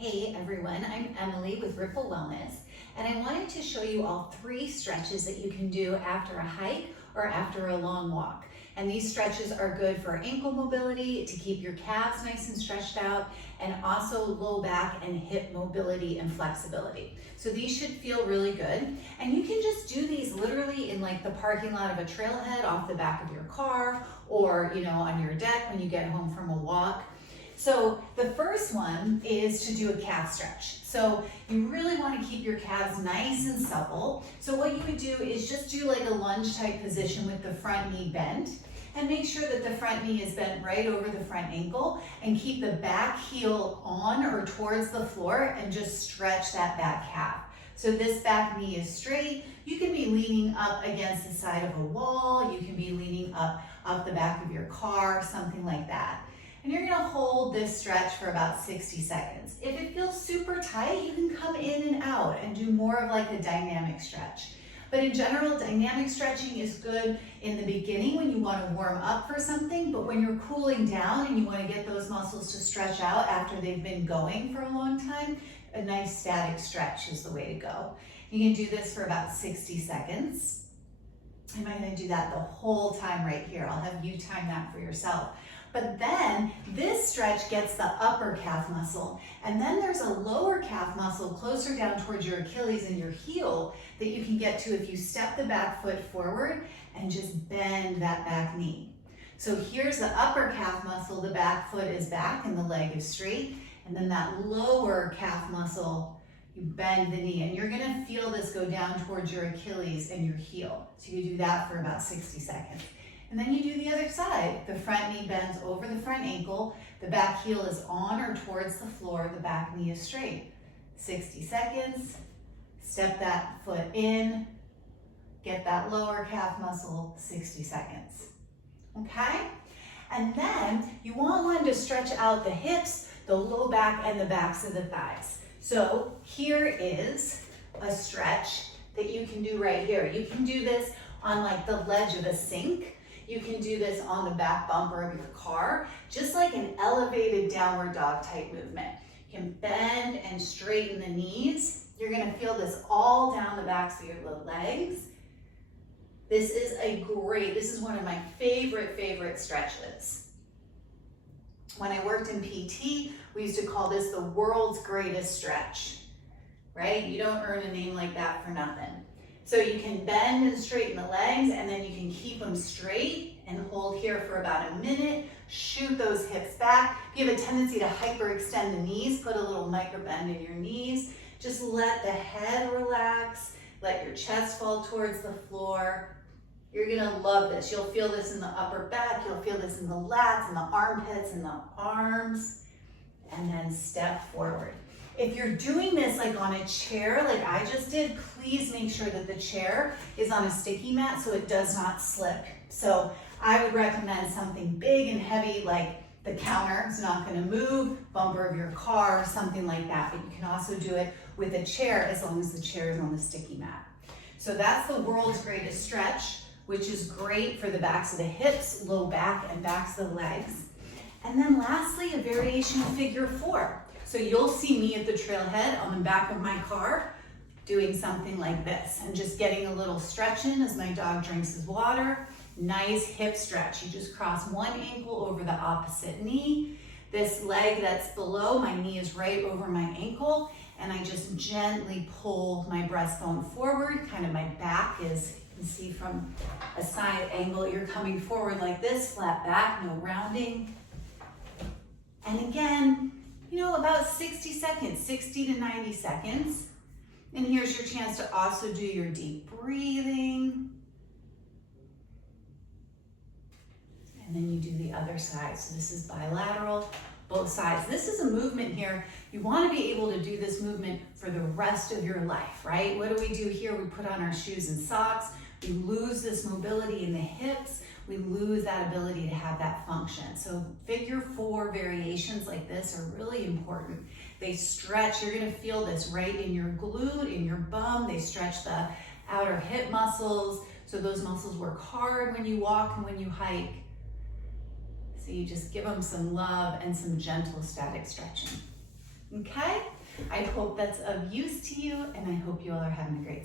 Hey everyone, I'm Emily with Ripple Wellness, and I wanted to show you all 3 stretches that you can do after a hike or after a long walk. And these stretches are good for ankle mobility, to keep your calves nice and stretched out, and also low back and hip mobility and flexibility. So these should feel really good. And you can just do these literally in like the parking lot of a trailhead, off the back of your car, or on your deck when you get home from a walk. So the first one is to do a calf stretch. So you really want to keep your calves nice and supple. So what you would do is just do like a lunge type position with the front knee bent, and make sure that the front knee is bent right over the front ankle, and keep the back heel on or towards the floor and just stretch that back calf. So this back knee is straight. You can be leaning up against the side of a wall. You can be leaning up the back of your car, something like that. And you're gonna hold this stretch for about 60 seconds. If it feels super tight, you can come in and out and do more of like a dynamic stretch. But in general, dynamic stretching is good in the beginning when you want to warm up for something, but when you're cooling down and you want to get those muscles to stretch out after they've been going for a long time, a nice static stretch is the way to go. You can do this for about 60 seconds. I'm not going to do that the whole time right here. I'll have you time that for yourself. But then this stretch gets the upper calf muscle, and then there's a lower calf muscle closer down towards your Achilles and your heel that you can get to if you step the back foot forward and just bend that back knee. So here's the upper calf muscle, the back foot is back and the leg is straight, and then that lower calf muscle, you bend the knee, and you're gonna feel this go down towards your Achilles and your heel. So you do that for about 60 seconds. And then you do the other side. The front knee bends over the front ankle, the back heel is on or towards the floor, the back knee is straight. 60 seconds, step that foot in, get that lower calf muscle, 60 seconds, okay? And then you want one to stretch out the hips, the low back, and the backs of the thighs. So here is a stretch that you can do right here. You can do this on like the ledge of a sink. You can do this on the back bumper of your car, just like an elevated downward dog type movement. You can bend and straighten the knees. You're gonna feel this all down the backs of your legs. This is one of my favorite stretches. When I worked in PT, we used to call this the world's greatest stretch, right? You don't earn a name like that for nothing. So you can bend and straighten the legs, and then you can keep them straight and hold here for about a minute. Shoot those hips back. If you have a tendency to hyperextend the knees, put a little micro bend in your knees. Just let the head relax. Let your chest fall towards the floor. You're gonna love this. You'll feel this in the upper back. You'll feel this in the lats, in the armpits, in the arms. And then step forward. If you're doing this like on a chair, like I just did, please make sure that the chair is on a sticky mat so it does not slip. So I would recommend something big and heavy like the counter is not gonna move, bumper of your car, something like that. But you can also do it with a chair as long as the chair is on the sticky mat. So that's the world's greatest stretch, which is great for the backs of the hips, low back, and backs of the legs. And then lastly, a variation of figure 4. So you'll see me at the trailhead on the back of my car doing something like this and just getting a little stretch in as my dog drinks his water. Nice hip stretch. You just cross one ankle over the opposite knee. This leg that's below, my knee is right over my ankle, and I just gently pull my breastbone forward. Kind of my back is, you can see from a side angle, you're coming forward like this, flat back, no rounding. And again, about 60 seconds, 60 to 90 seconds. And here's your chance to also do your deep breathing. And then you do the other side. So this is bilateral, both sides. This is a movement here. You want to be able to do this movement for the rest of your life, right? What do we do here? We put on our shoes and socks. We lose this mobility in the hips. We lose that ability to have that function. So figure 4 variations like this are really important. They stretch, you're gonna feel this right in your glute, in your bum. They stretch the outer hip muscles. So those muscles work hard when you walk and when you hike. So you just give them some love and some gentle static stretching. Okay? I hope that's of use to you, and I hope you all are having a great